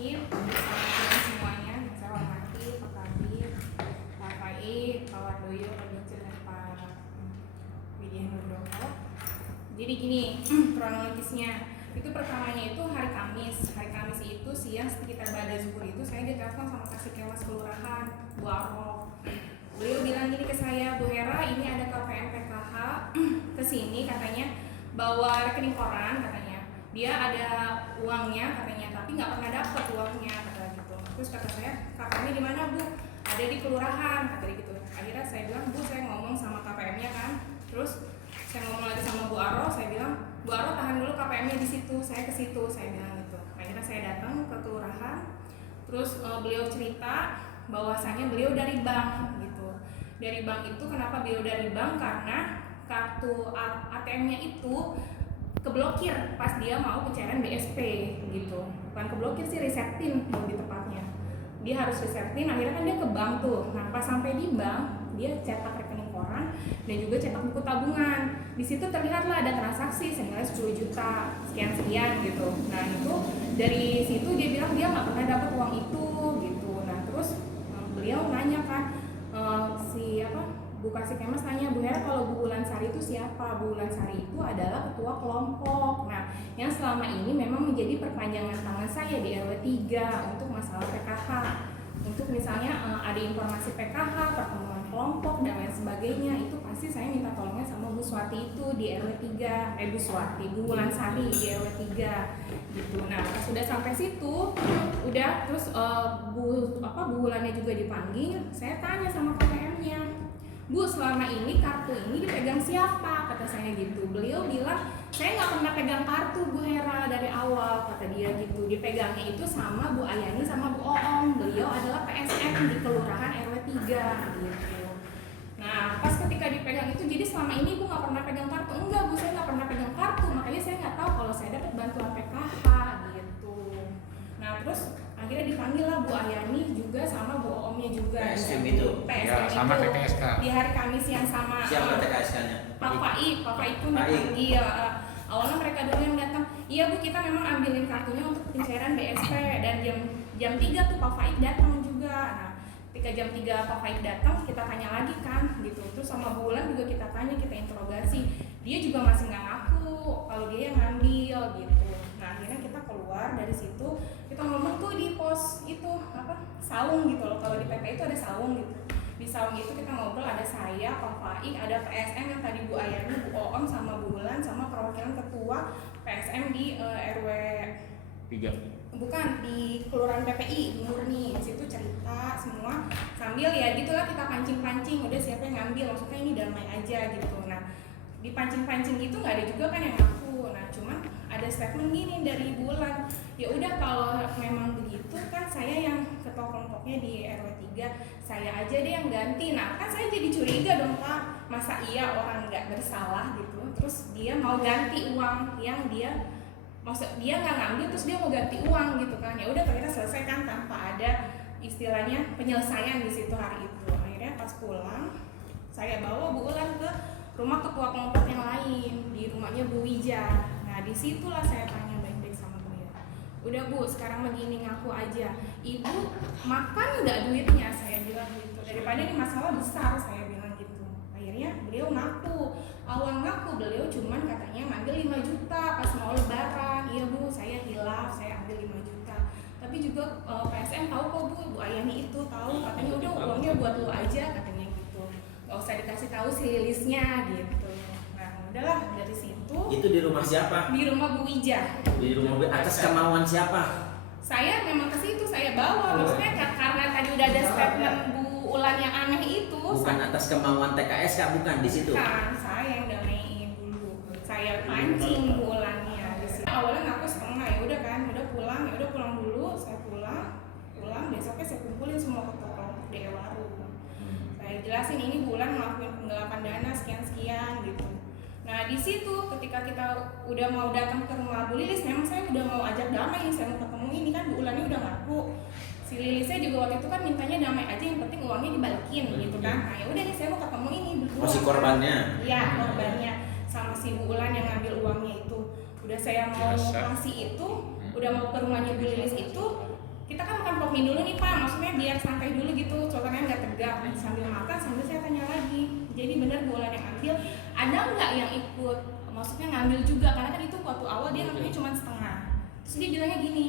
Bismillahirrahmanirrahim. Assalamualaikum semuanya. Saya hormati Pak Kabir, Pak Faik, Pak Wardoyo, Pak Docil, dan Pak Widya Nurdoko. Jadi gini kronologisnya. Itu pertamanya itu hari Kamis. Hari Kamis itu siang sekitar pada zuhur itu saya ditelepon sama Kasih Kemas Kelurahan Bu Arok. Beliau bilang gini ke saya, Bu Hera, ini ada KPM PKH kesini katanya bawa rekening koran katanya. Dia ada uangnya katanya, tapi nggak pernah dapat uangnya kata gitu. Terus kata saya, KPM-nya di mana Bu? Ada di kelurahan kata gitu. Akhirnya saya bilang, Bu, saya ngomong sama KPM-nya kan. Terus saya ngomong lagi sama Bu Aro, saya bilang, Bu Aro tahan dulu KPM-nya di situ, saya ke situ, saya bilang gitu. Akhirnya saya datang ke kelurahan, terus beliau cerita bahwasanya beliau dari bank gitu. Dari bank itu kenapa beliau dari bank? Karena kartu ATM-nya itu keblokir pas dia mau pencairan BSP gitu. Bukan keblokir sih, resetin lebih tepatnya. Dia harus resetin, akhirnya kan dia ke bank tuh. Nah pas sampai di bank, dia cetak rekening koran dan juga cetak buku tabungan. Di situ terlihatlah ada transaksi senilai 10 juta sekian gitu. Nah itu dari situ dia bilang dia nggak pernah dapat uang itu gitu. Nah terus beliau nanya kan, Bu Kasih Kemas tanya, Bu Hera, kalau Bu Wulansari itu siapa? Bu Wulansari itu adalah ketua kelompok. Nah, yang selama ini memang menjadi perpanjangan tangan saya di RW 3 untuk masalah PKH. Untuk misalnya ada informasi PKH, pertemuan kelompok dan lain sebagainya, itu pasti saya minta tolongnya sama Bu Swati itu di RW 3. Bu Wulansari di RW 3 gitu. Nah, pas sudah sampai situ, udah terus Bu Wulannya juga dipanggil, saya tanya sama KPM-nya, Bu, selama ini kartu ini dipegang siapa? Kata saya gitu. Beliau bilang, saya nggak pernah pegang kartu Bu Hera dari awal, kata dia gitu. Dipegangnya itu sama Bu Ayani sama Bu Oom. Beliau adalah PSM di Kelurahan RW 3 gitu. Nah, pas ketika dipegang itu, jadi selama ini Bu nggak pernah pegang kartu. Enggak Bu, saya nggak pernah pegang kartu. Makanya saya nggak tahu kalau saya dapat bantuan PKH gitu. Nah, terus akhirnya dipanggil lah Bu Ayani juga sama Bu Omnya juga. PSM itu? PSM Ya, sama itu. TKSK. Di hari Kamis yang sama. Siapa TKSK-nya? Pak Faik pun datang. Iya, awalnya mereka dulu yang datang. Iya Bu, kita memang ambilin kartunya untuk pencairan BSP, dan jam 3 tuh Pak Faik datang juga. Nah, ketika jam 3 Pak Faik datang, kita tanya lagi kan gitu. Terus sama Bu Wulan juga kita tanya, kita interogasi. Dia juga masih nggak ngaku kalau dia yang ngambil gitu. Nah, akhirnya kita keluar dari situ, kita ngomong tuh di pos itu saung gitu loh. Kalau di PP itu ada saung gitu. Di saung itu kita ngobrol, ada saya, Pak Faik, ada PSM yang tadi Bu Ayani, Bu Oom sama Bu Wulan, sama perwakilan ketua PSM di RW 3. bukan di Kelurahan PPI Bu Murni. Di situ cerita semua sambil ya gitulah kita pancing-pancing, udah siapa yang ngambil, maksudnya ini damai aja gitu. Nah dipancing-pancing gitu nggak ada juga kan yang ngaku. Nah cuman ada statement gini dari Bu Wulan, ya udah kalau memang begitu kan saya yang ketua kelompoknya di RW 3, saya aja deh yang ganti. Nah kan saya jadi curiga dong Pak, masa iya orang nggak bersalah gitu terus dia mau ganti uang yang maksud dia nggak ngambil terus dia mau ganti uang gitu kan. Ya udah kita selesai kan tanpa ada istilahnya penyelesaian di situ hari itu. Akhirnya pas pulang saya bawa Bu Wulan ke rumah ketua kelompok yang lain, di rumahnya Bu Wija. Nah disitulah saya tanya baik-baik sama beliau, udah Bu sekarang begini, ngaku aja, Ibu makan nggak duitnya, saya bilang gitu, daripada ini masalah besar, saya bilang gitu. Akhirnya beliau ngaku, awal ngaku beliau cuman katanya ngambil 5 juta pas mau lebaran. Iya Bu, saya hilaf, saya ambil 5 juta. Tapi juga PSM tahu kok Bu Ayani itu tahu, katanya udah uangnya buat lu aja katanya gitu, gak usah dikasih tahu si lilisnya gitu. Nah udahlah dari situ. Itu di rumah siapa? Di rumah Bu Wija. Di rumah atas kemauan siapa? Saya memang ke situ saya bawa, maksudnya karena tadi udah ada statement Bu Ulan yang aneh itu. Bukan atas kemauan TKSK, bukan di situ. Kan saya yang damaiin dulu, saya pancing Bu Ulannya di situ. Awalnya ngaku setengah, ya udah kan, udah pulang, ya udah pulang dulu, saya pulang besoknya saya kumpulin semua ketua kelompok di Ewaru. Saya jelasin ini Bu Ulan ngelakuin penggelapan dana sekian gitu. Nah di situ ketika kita udah mau datang ke rumah Bu Lilis, memang saya udah mau ajak damai nih, saya mau ketemu ini kan Bu Ulannya udah ngaku. Si Lilisnya juga waktu itu kan mintanya damai aja, yang penting uangnya dibalikin gitu kan. Nah ya udah nih saya mau ketemu ini berdua. Masih korbannya? Iya korbannya sama si Bu Ulan yang ngambil uangnya itu. Udah saya mau kasih itu, udah mau ke rumahnya Bu Lilis itu, working dulu nih Pak, maksudnya biar santai dulu gitu, suasananya nggak tegang. Sambil makan, sambil saya tanya lagi, jadi benar Bu Ulan yang ambil, ada nggak yang ikut, maksudnya ngambil juga, karena kan itu waktu awal dia ngambilnya cuma setengah. Terus dia bilangnya gini,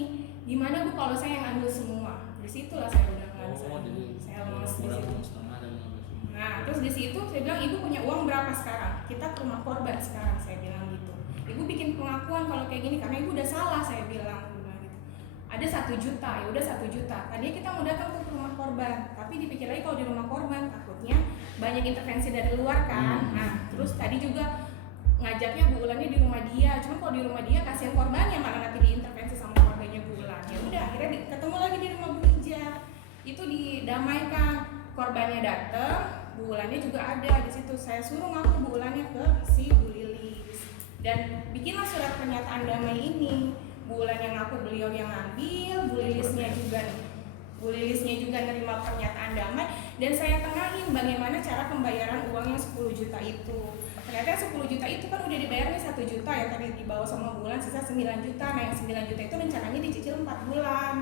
gimana Bu kalau saya yang ambil semua? Di situlah saya udah nggak bisa, saya lemes di situ. Nah, terus di situ saya bilang, ibu punya uang berapa sekarang? Kita ke rumah korban sekarang, saya bilang gitu. Ibu bikin pengakuan kalau kayak gini, karena ibu udah salah, saya bilang gitu. Ada 1 juta, ya udah 1 juta. Tadinya kita mau datang ke rumah korban, tapi dipikir lagi kalau di rumah korban takutnya banyak intervensi dari luar kan. Nah, terus tadi juga ngajaknya Bu Ulannya di rumah dia. Cuma kalau di rumah dia kasihan korbannya, malah nanti diintervensi sama keluarganya Bu Ulan. Ya udah, akhirnya ketemu lagi di rumah Bu Ija. Itu didamaikan, korbannya datang, Bu Ulannya juga ada di situ. Saya suruh ngaku Bu Ulannya ke si Bu Lilis dan bikinlah surat pernyataan damai ini. Bu Ulan yang ngaku beliau yang ngambil, Bu Lilisnya juga nerima pernyataan damai, dan saya tengahin bagaimana cara pembayaran uang yang 10 juta itu. Ternyata 10 juta itu kan udah dibayarnya 1 juta ya tadi dibawa sama Bu Ulan, sisa 9 juta. Nah yang 9 juta itu rencananya dicicil 4 bulan,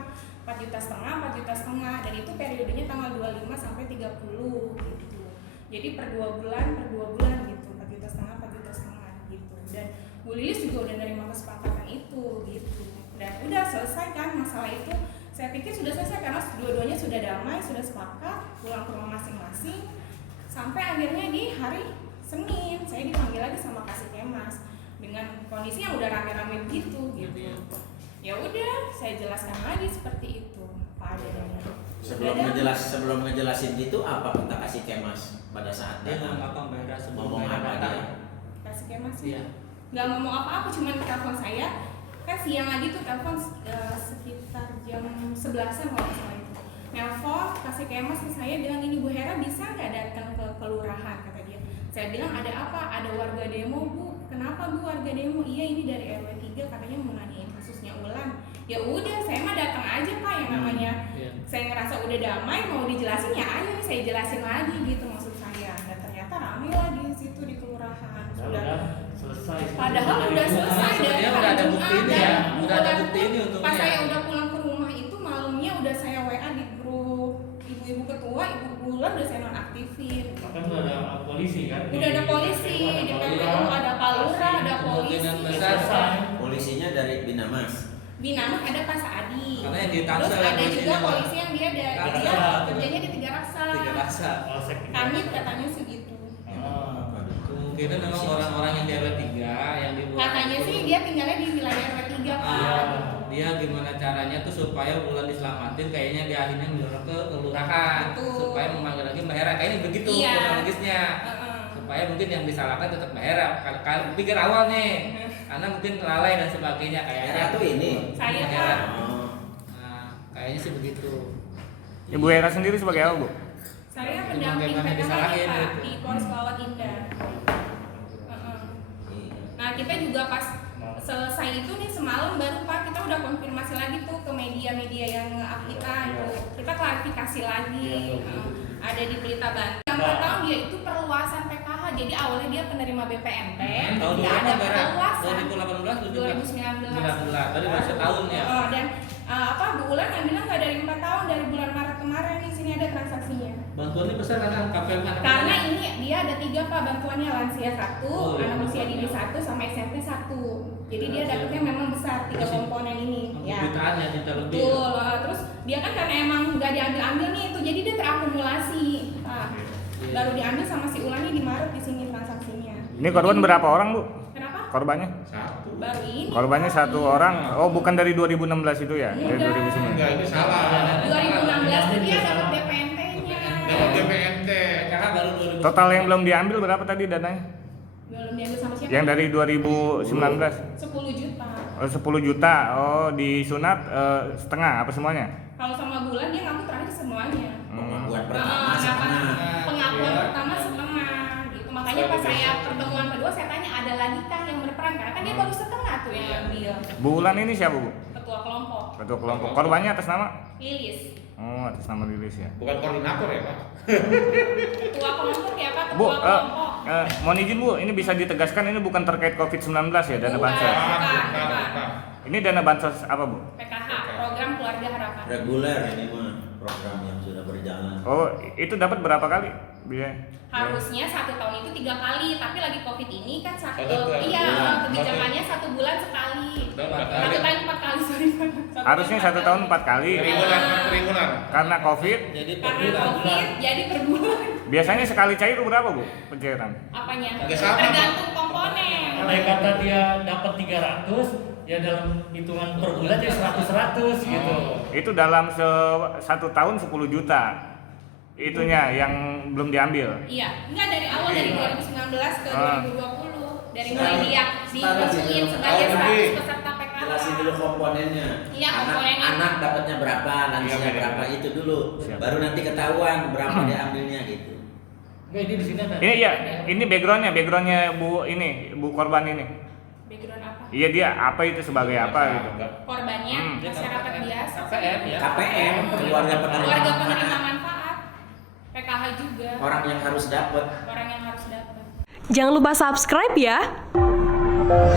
4 juta setengah, dan itu periodenya tanggal 25 sampai 30 gitu. Jadi per 2 bulan gitu, 4 juta setengah gitu. Dan Bu Lilis juga udah nerima kesepakatan itu gitu. Dan udah selesai kan masalah itu. Saya pikir sudah selesai karena dua-duanya sudah damai, sudah sepakat, pulang ke rumah masing-masing. Sampai akhirnya di hari Senin saya dipanggil lagi sama Kasikemas dengan kondisi yang udah rame-rame gitu. Ya udah, saya jelaskan lagi seperti itu, Pak adanya. Sebelum ngejelasin gitu, apa kata Kasikemas pada saat datang? Ngomong apa dia? Kasikemas sih nggak ngomong apa-apa, cuma telepon saya. Kan siang lagi tuh telepon sekitar jam 11-an kalau nggak salah itu. Nelpon Kasikemas ke saya bilang ini, Bu Hera bisa nggak datang ke kelurahan, kata dia. Saya bilang ada apa? Ada warga demo Bu. Kenapa Bu warga demo? Iya ini dari RW 3 katanya mau nanyain kasusnya Ulan. Ya udah saya mah datang aja Pak, yang namanya saya ngerasa udah damai mau dijelasin ya ayo nih saya jelasin lagi gitu maksud saya. Dan ternyata rame lah di situ di kelurahan. Padahal udah selesai dari udah ada bukti ini ya, udah ada bukti ini untungnya. Pas saya udah pulang ke rumah itu malamnya udah saya WA di grup ibu-ibu ketua, ibu Bulan udah saya nonaktifin. Bahkan udah ada polisi kan? Udah ada polisi, di PPU ada Pak Lurah, ada polisi. Polisinya dari Binamas. Binamas ada Pak Saadi. Karena yang di Tangsel terus ada juga polisinya, polisi yang dia kerjanya di Tiga Raksa. Kami katanya segitu. Kemungkinan memang orang-orang yang di RW 3 yang di Katanya sih dia tinggalnya di wilayah RW 3 Pak. Dia gimana caranya tuh supaya Bulan diselamatin, kayaknya dia akhirnya mendorong ke kelurahan supaya memanggil lagi Mbak Hera, kayaknya begitu kronologisnya. Supaya mungkin yang disalahkan tetap Mbak Hera. Kalau pikir awal nih, karena mungkin lalai dan sebagainya kayaknya. Hera tuh ini. Saya Mbak Hera. Pak. Nah, kayaknya sih begitu. Ibu Hera sendiri sebagai apa, Bu? Saya pendamping Bagaimana PKH disalahin Pak gitu. di Polres Bawah Indah. Nah kita juga pas selesai itu nih semalam baru Pak kita udah konfirmasi lagi tuh ke media-media yang nge-up kita itu. Kita klarifikasi lagi. Ada di Pelita Banten. Yang 4 tahun dia itu perluasan PKH. Jadi awalnya dia penerima BPNT. Tahun Tidak berapa ada Mbak Hera? perluasan. 2018 2019. 19, tadi baru setahun ya. Dan Bu Ulan yang bilang nggak dari 4 tahun, dari bulan Maret kemarin nih sini ada transaksinya. Bantuannya besar karena KPM anak Karena ini dia ada 3 Pak bantuannya, lansia 1, anak usia dini 1, sama SMP 1. Jadi dia dapetnya memang besar 3 komponen ini. jutaan ya juta lebih. Betul. Terus dia kan karena emang nggak diambil nih itu, jadi dia terakumulasi. Pak. Baru diambil sama si Ulannya di Maret di sini transaksinya. Ini korban berapa orang, Bu? Kenapa? Korbannya? Baru ini. Korbannya 1 orang. Oh, bukan dari 2016 itu ya? Dari 2009. Enggak, ini salah. 2016 tuh dia dapat BPNT-nya. Dapat BPNT. PKH baru 2000. Total yang belum diambil berapa tadi dananya? Belum diambil sama siapa? Yang dari 2019? 10 juta. Oh, 10 juta. Oh, disunat setengah apa semuanya? Kalau sama Bulan dia ngaku terakhir semuanya. Pengakuan pertama setengah. Pengakuan pertama setengah gitu. Makanya pas saya pertemuan kedua saya tanya ada lagi kah yang berperan, karena kan dia baru setengah tuh yang ambil. Bu Ulan ini siapa, Bu? Ketua kelompok Ketua kelompok. Korbannya atas nama? Lilis. Oh, atas nama Lilis ya. Bukan koordinator ya, Pak? Ketua kelompok ya Pak, Bu, ketua kelompok. mohon izin Bu, ini bisa ditegaskan ini bukan terkait COVID-19 ya, dana Bukan. bansos. Bukan. Ini dana bansos apa, Bu? PKH, program keluarga harapan. Reguler ini mah program yang sudah berjalan. Oh, itu dapat berapa kali biaya? Harusnya 1 tahun itu 3 kali, tapi lagi COVID ini kan Satu bulan. kebijakannya 1 bulan sekali. Empat 1 kali. tahun 4 kali, sorry. Harusnya 1 tahun 4 kali. Triwulan. Karena COVID, Jadi per Karena bulan. COVID jadi per bulan. biasanya sekali cair berapa Bu pencairan? Apanya? Nggak sama. Tergantung komponen. Andai kata dia dapat 300, ya dalam hitungan per bulan jadi 100 gitu. Itu dalam 1 tahun 10 juta. Itunya yang belum diambil. Iya, enggak dari awal dari 2019 ke Ah. 2020. Dari mulai Sekarang- dia sekarang dimasukin sih, sebagai tahun 100 lebih. peserta PKK. Jelasin dulu komponennya. Iya, komponennya. Anak dapatnya berapa, lansia Iya, berapa itu dulu. Siap. Baru nanti ketahuan berapa diambilnya gitu. Enggak, ini di sini ada. Ini ya, ini backgroundnya Bu korban ini. Background apa? Iya dia apa itu sebagai apa gitu? Korbannya masyarakat biasa. KPM ya. KPM, keluarga penerima Keluarga penerima manfaat. manfaat. PKH juga. Orang yang harus dapat. Orang yang harus dapat. Jangan lupa subscribe ya.